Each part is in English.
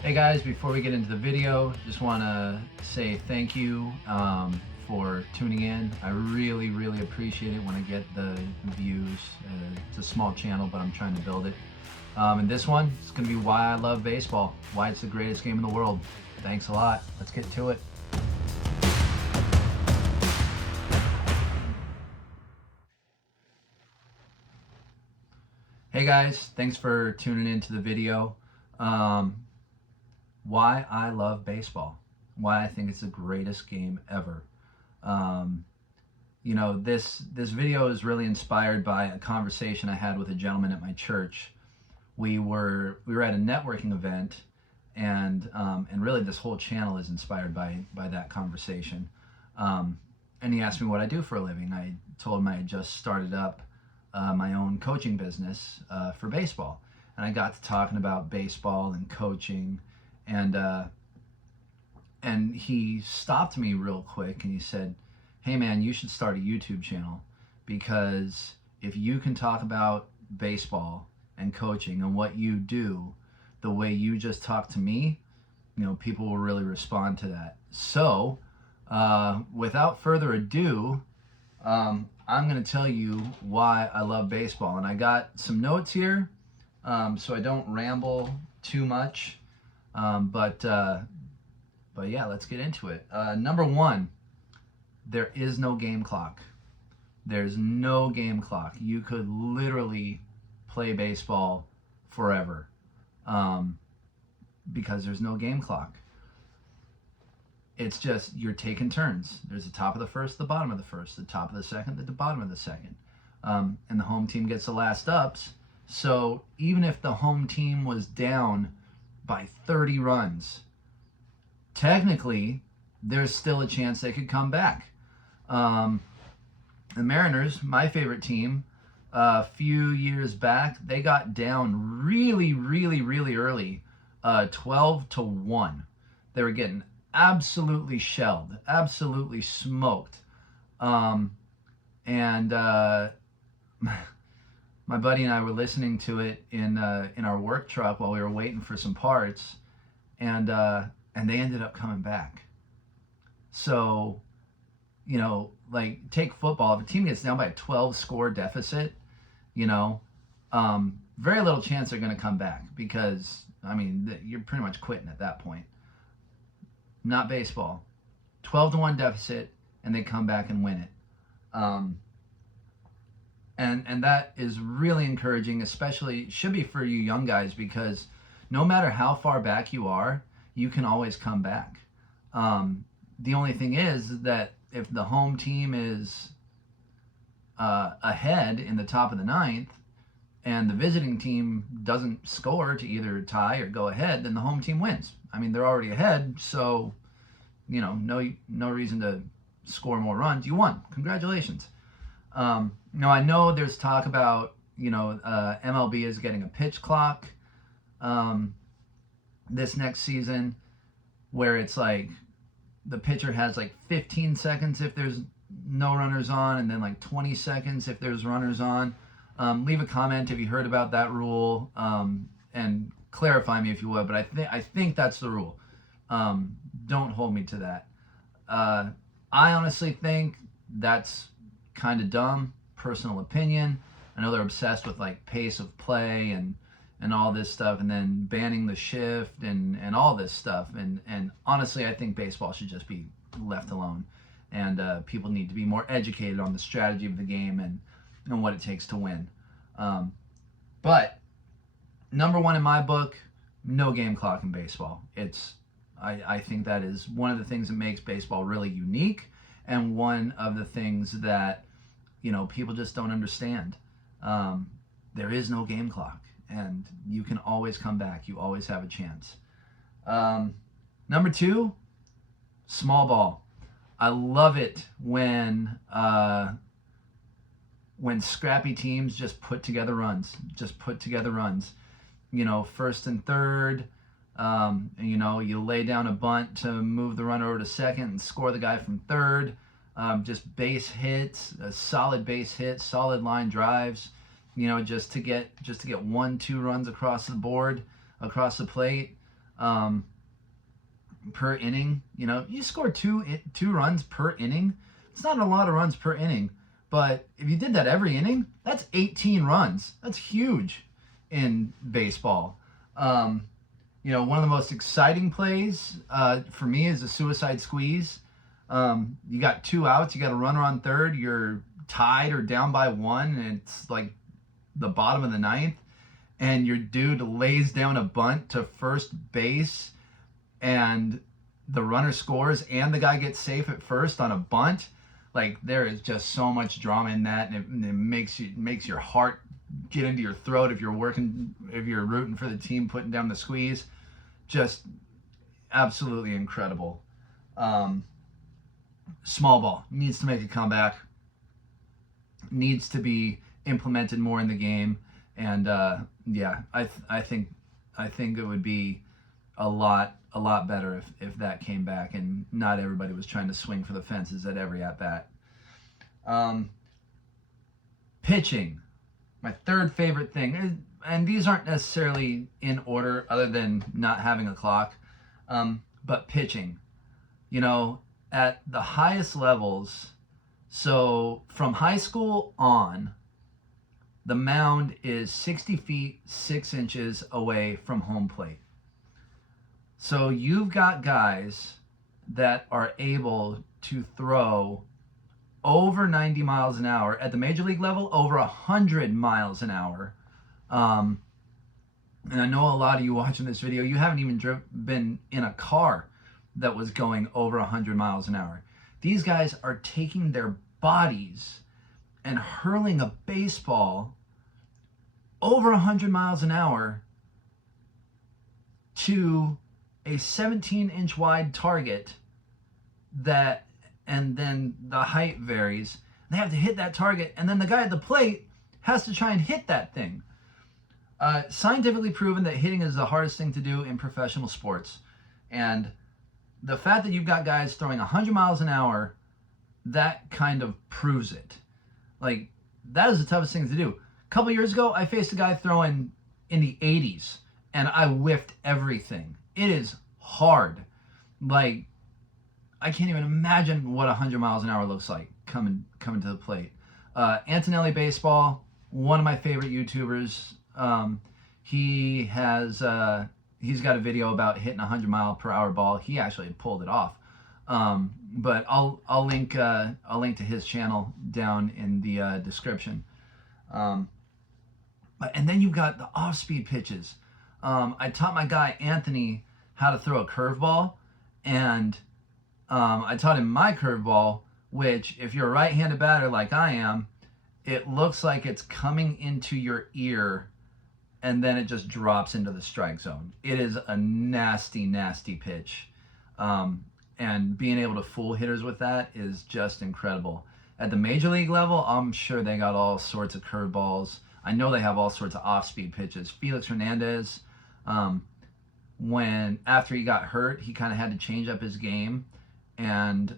Hey guys, before we get into the video, just want to say thank you for tuning in. I really appreciate it when I get the views. It's a small channel, but I'm trying to build it. And this one is going to be why I love baseball, why it's the greatest game in the world. Thanks a lot. Let's get to it. Hey guys, thanks for tuning into the video. Why I love baseball, why I think it's the greatest game ever. Um, this video is really inspired by a conversation I had with a gentleman at my church. We were at a networking event, and really this whole channel is inspired by that conversation. And he asked me what I do for a living. I told him I had just started up my own coaching business for baseball, and I got to talking about baseball and coaching, and and he stopped me real quick and he said, "Hey man, you should start a YouTube channel, because if you can talk about baseball and coaching and what you do the way you just talked to me, people will really respond to that." So, without further ado, I'm going to tell you why I love baseball. And I got some notes here, so I don't ramble too much. But yeah, let's get into it. Number one, there is no game clock. There's no game clock. You could literally play baseball forever, because there's no game clock. It's just you're taking turns. There's the top of the first, the bottom of the first, the top of the second, the bottom of the second. And the home team gets the last ups. So even if the home team was down by 30 runs, technically there's still a chance they could come back. The Mariners, my favorite team, a few years back, they got down really early, 12-1. They were getting absolutely shelled, absolutely smoked. And my buddy and I were listening to it in our work truck while we were waiting for some parts, and they ended up coming back. So, like take football. If a team gets down by a 12-score deficit, very little chance they're going to come back, because you're pretty much quitting at that point. Not baseball. 12-1 deficit, and they come back and win it. And that is really encouraging, especially should be for you young guys, because no matter how far back you are, you can always come back. The only thing is that if the home team is ahead in the top of the ninth, and the visiting team doesn't score to either tie or go ahead, then the home team wins. They're already ahead, so no reason to score more runs. You won. Congratulations. Now I know there's talk about MLB is getting a pitch clock this next season, where it's like the pitcher has like 15 seconds if there's no runners on, and then like 20 seconds if there's runners on. Leave a comment if you heard about that rule, and clarify me if you would, but I think that's the rule. Don't hold me to that. I honestly think that's kind of dumb. Personal opinion. I know they're obsessed with like pace of play and all this stuff, and then banning the shift and all this stuff. And honestly, I think baseball should just be left alone, and people need to be more educated on the strategy of the game and what it takes to win. But number one in my book, no game clock in baseball. I think that is one of the things that makes baseball really unique, and one of the things that people just don't understand. There is no game clock, and you can always come back. You always have a chance. Number two, small ball. I love it when scrappy teams just put together runs. First and third. You lay down a bunt to move the runner over to second and score the guy from third. Just base hits, solid base hits, solid line drives. Just to get 1-2 runs across the board, across the plate. per inning. You know, you score two runs per inning. It's not a lot of runs per inning, but if you did that every inning, that's 18 runs. That's huge in baseball. You know, one of the most exciting plays for me is a suicide squeeze. You got 2 outs, you got a runner on third, you're tied or down by 1, and it's like the bottom of the 9th, and your dude lays down a bunt to first base, and the runner scores, and the guy gets safe at first on a bunt. Like, there is just so much drama in that, and it makes your heart get into your throat if you're rooting for the team putting down the squeeze. Just absolutely incredible. Small ball needs to make a comeback, needs to be implemented more in the game, and yeah, I think it would be a lot better if that came back and not everybody was trying to swing for the fences at every at bat. Pitching, my third favorite thing, and these aren't necessarily in order other than not having a clock, but pitching, you know, at the highest levels. So from high school on, the mound is 60 feet 6 inches away from home plate. So you've got guys that are able to throw over 90 miles an hour at the major league level, over 100 miles an hour. And I know a lot of you watching this video, you haven't even been in a car that was going over 100 miles an hour. These guys are taking their bodies and hurling a baseball over 100 miles an hour to a 17-inch wide target that, and then the height varies. They have to hit that target, and then the guy at the plate has to try and hit that thing. Scientifically proven that hitting is the hardest thing to do in professional sports. And the fact that you've got guys throwing 100 miles an hour, that kind of proves it. Like, that is the toughest thing to do. A couple years ago, I faced a guy throwing in the 80s, and I whiffed everything. It is hard. Like, I can't even imagine what 100 miles an hour looks like coming to the plate. Antonelli Baseball, one of my favorite YouTubers. He's got a video about hitting a 100-mile-per-hour ball. He actually pulled it off. But I'll link to his channel down in the description. And then you've got the off-speed pitches. I taught my guy Anthony how to throw a curveball, and I taught him my curveball, which, if you're a right-handed batter like I am, it looks like it's coming into your ear, and then it just drops into the strike zone. It is a nasty, nasty pitch. And being able to fool hitters with that is just incredible. At the major league level, I'm sure they got all sorts of curveballs. I know they have all sorts of off-speed pitches. Felix Hernandez, after he got hurt, he kind of had to change up his game, and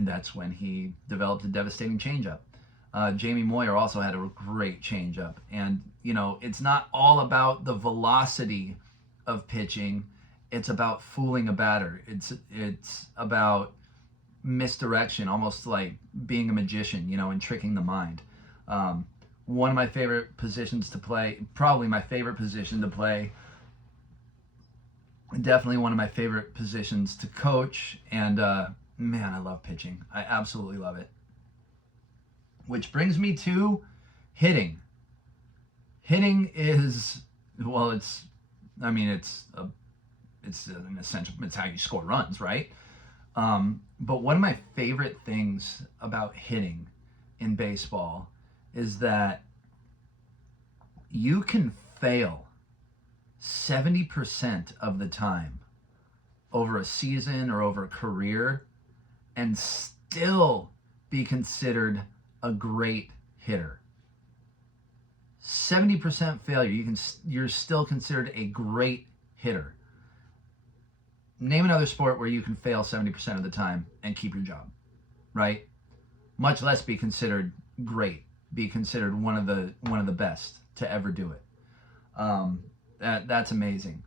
that's when he developed a devastating changeup. Jamie Moyer also had a great changeup, and you know, it's not all about the velocity of pitching. It's about fooling a batter. It's about misdirection, almost like being a magician, you know, and tricking the mind. One of my favorite positions to play, probably my favorite position to play, definitely one of my favorite positions to coach, and man, I love pitching. I absolutely love it. Which brings me to hitting. Hitting is, well, it's an essential, it's how you score runs, right? But one of my favorite things about hitting in baseball is that you can fail 70% of the time over a season or over a career and still be considered a great hitter. 70% failure, you're still considered a great hitter. Name another sport where you can fail 70% of the time and keep your job, right? Much less be considered great, be considered one of the best to ever do it. That's amazing.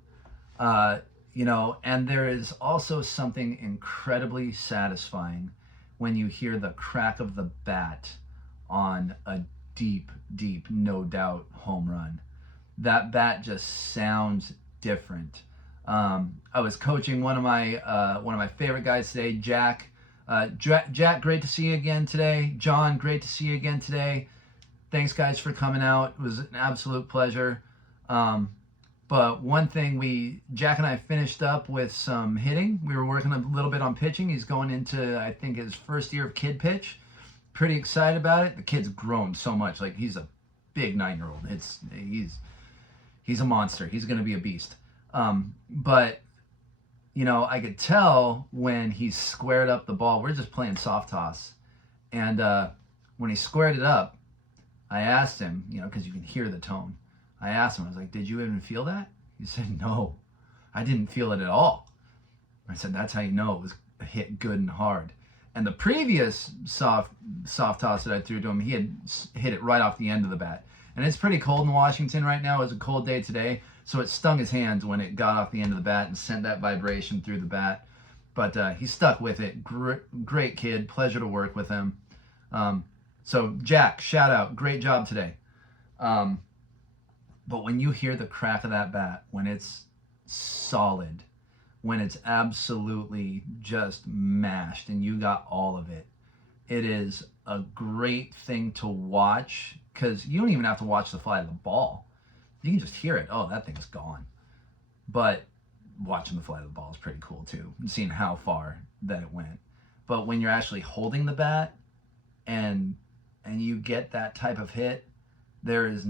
And there is also something incredibly satisfying when you hear the crack of the bat on a deep, deep, no doubt home run. That bat just sounds different. I was coaching one of my favorite guys today, Jack. Jack, great to see you again today. John, great to see you again today. Thanks, guys, for coming out. It was an absolute pleasure. But one thing, Jack and I finished up with some hitting. We were working a little bit on pitching. He's going into, I think, his first year of kid pitch. Pretty excited about it. The kid's grown so much. Like, he's a big 9-year-old. He's a monster. He's going to be a beast. But I could tell when he squared up the ball. We're just playing soft toss, and when he squared it up, I asked him, because you can hear the tone. I asked him, I was like, "Did you even feel that?" He said, "No, I didn't feel it at all." I said, "That's how you know it was hit good and hard." And the previous soft toss that I threw to him, he had hit it right off the end of the bat. And it's pretty cold in Washington right now. It was a cold day today, so it stung his hands when it got off the end of the bat and sent that vibration through the bat. But he stuck with it. Great kid. Pleasure to work with him. So Jack, shout out. Great job today. But when you hear the crack of that bat, when it's solid, when it's absolutely just mashed and you got all of it, it is a great thing to watch, because you don't even have to watch the flight of the ball. You can just hear it. Oh, that thing's gone. But watching the flight of the ball is pretty cool too, and seeing how far that it went. But when you're actually holding the bat and you get that type of hit, there is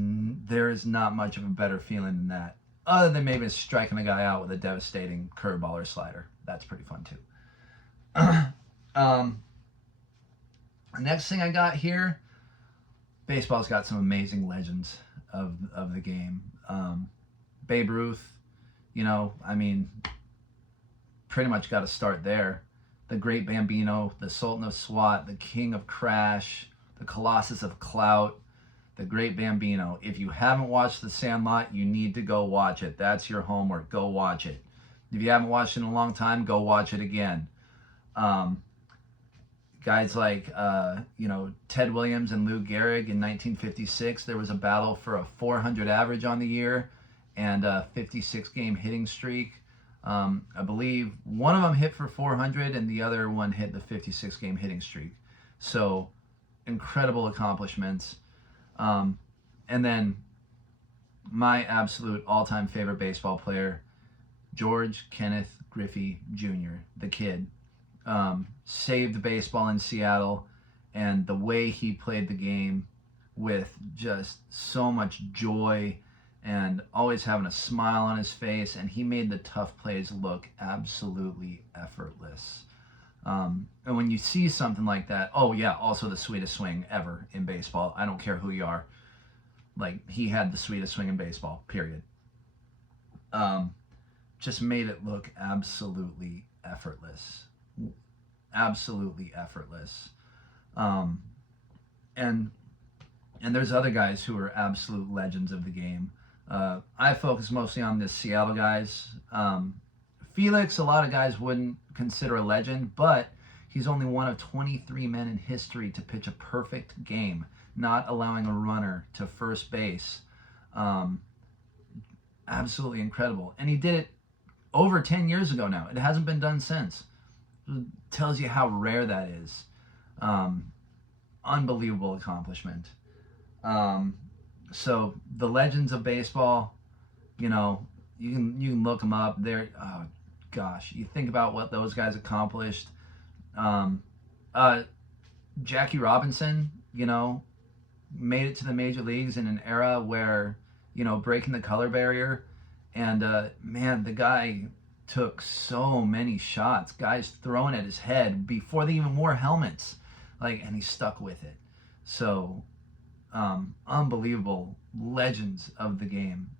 not much of a better feeling than that, other than maybe striking a guy out with a devastating curveball or slider. That's pretty fun too. Next thing I got here, baseball's got some amazing legends of the game. Babe Ruth, pretty much got to start there. The Great Bambino, the Sultan of Swat, the King of Crash, the Colossus of Clout, the Great Bambino. If you haven't watched The Sandlot, you need to go watch it. That's your homework. Go watch it. If you haven't watched it in a long time, go watch it again. Guys like, Ted Williams and Lou Gehrig in 1956, there was a battle for a 400 average on the year and a 56-game hitting streak. I believe one of them hit for 400 and the other one hit the 56-game hitting streak. So incredible accomplishments. And then my absolute all-time favorite baseball player, George Kenneth Griffey Jr., the kid. Saved baseball in Seattle, and the way he played the game with just so much joy and always having a smile on his face, and he made the tough plays look absolutely effortless. And when you see something like that, oh yeah, also the sweetest swing ever in baseball. I don't care who you are. Like, he had the sweetest swing in baseball, period. Just made it look absolutely effortless. Absolutely effortless. And there's other guys who are absolute legends of the game. I focus mostly on the Seattle guys. Felix, a lot of guys wouldn't consider a legend, but he's only one of 23 men in history to pitch a perfect game, not allowing a runner to first base. Absolutely incredible. And he did it over 10 years ago now. It hasn't been done since. It tells you how rare that is. Unbelievable accomplishment. So the legends of baseball, you can look them up. They're, oh gosh, you think about what those guys accomplished. Jackie Robinson, made it to the major leagues in an era where, breaking the color barrier, and man, the guy took so many shots, guys throwing at his head before they even wore helmets, and he stuck with it. So unbelievable legends of the game,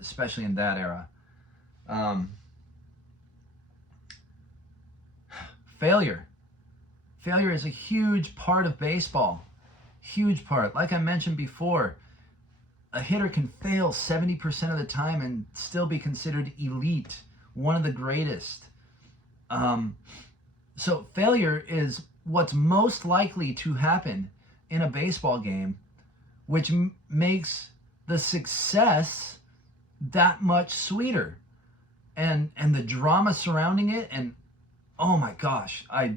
especially in that era. Failure is a huge part of baseball. Huge part. Like I mentioned before, a hitter can fail 70% of the time and still be considered elite one of the greatest. So failure is what's most likely to happen in a baseball game, which makes the success that much sweeter, and the drama surrounding it. And oh my gosh, I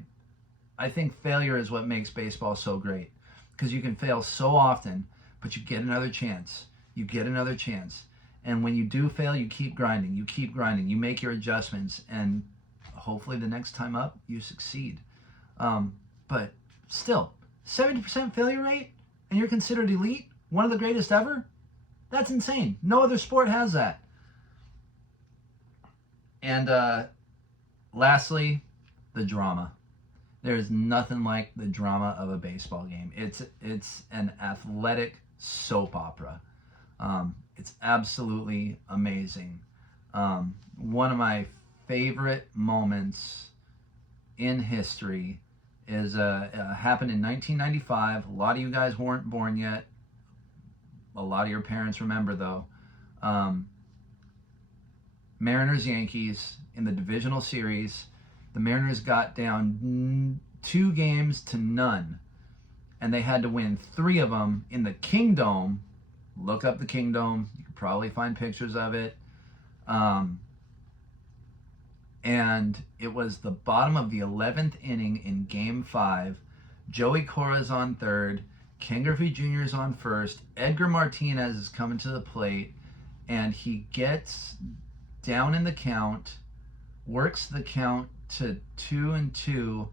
think failure is what makes baseball so great, because you can fail so often, but you get another chance. You get another chance. And when you do fail, you keep grinding. You keep grinding. You make your adjustments, and hopefully the next time up, you succeed. But still, 70% failure rate, and you're considered elite, one of the greatest ever? That's insane. No other sport has that. And lastly, the drama. There's nothing like the drama of a baseball game. It's an athletic soap opera. It's absolutely amazing. One of my favorite moments in history is happened in 1995. A lot of you guys weren't born yet. A lot of your parents remember, though. Mariners-Yankees in the divisional series. The Mariners got down 2-0, and they had to win 3 of them in the Kingdome. Look up the Kingdome. You can probably find pictures of it. And it was the bottom of the 11th inning in Game 5. Joey Cora's on third. Ken Griffey Jr. is on first. Edgar Martinez is coming to the plate, and he gets down in the count, works the count to 2-2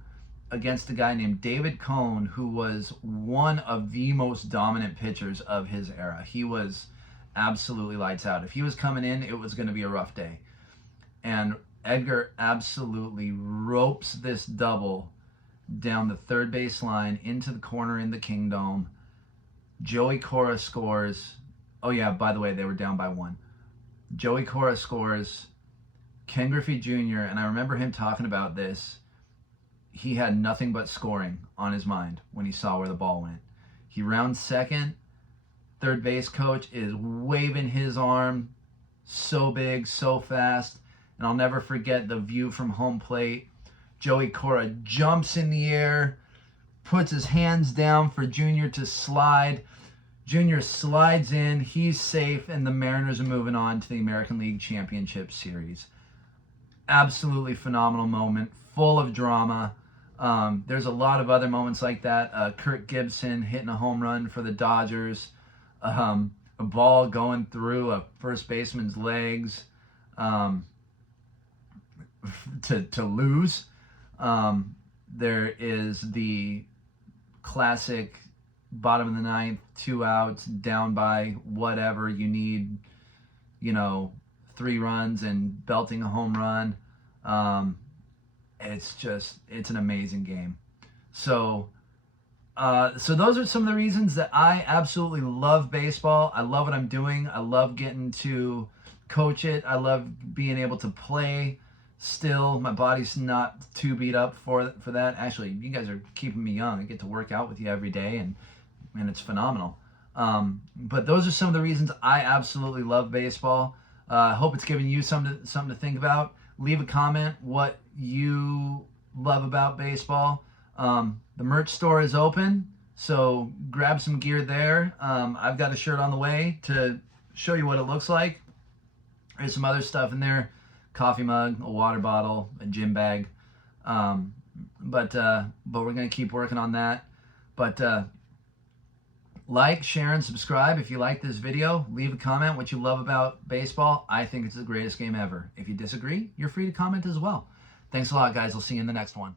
against a guy named David Cone, who was one of the most dominant pitchers of his era. He was absolutely lights out. If he was coming in, it was going to be a rough day. And Edgar absolutely ropes this double down the third base line into the corner in the Kingdome. Joey Cora scores. Oh yeah, by the way, they were down by 1. Joey Cora scores. Ken Griffey Jr., and I remember him talking about this, he had nothing but scoring on his mind when he saw where the ball went. He rounds second. Third base coach is waving his arm so big, so fast. And I'll never forget the view from home plate. Joey Cora jumps in the air, puts his hands down for Junior to slide. Junior slides in, he's safe, and the Mariners are moving on to the American League Championship Series. Absolutely phenomenal moment, full of drama. There's a lot of other moments like that. Kirk Gibson hitting a home run for the Dodgers. A ball going through a first baseman's legs to lose. There is the classic bottom of the ninth, 2 outs, down by whatever. You need, 3 runs and belting a home run. It's an amazing game. So those are some of the reasons that I absolutely love baseball. I love what I'm doing. I love getting to coach it. I love being able to play still. My body's not too beat up for that. Actually, you guys are keeping me young. I get to work out with you every day, and it's phenomenal. But those are some of the reasons I absolutely love baseball. I hope it's giving you something to think about. Leave a comment what you love about baseball. The merch store is open, so grab some gear there. I've got a shirt on the way to show you what it looks like. There's some other stuff in there. Coffee mug, a water bottle, a gym bag. But we're going to keep working on that. But like, share, and subscribe if you like this video. Leave a comment what you love about baseball. I think it's the greatest game ever. If you disagree, you're free to comment as well. Thanks a lot, guys. I'll see you in the next one.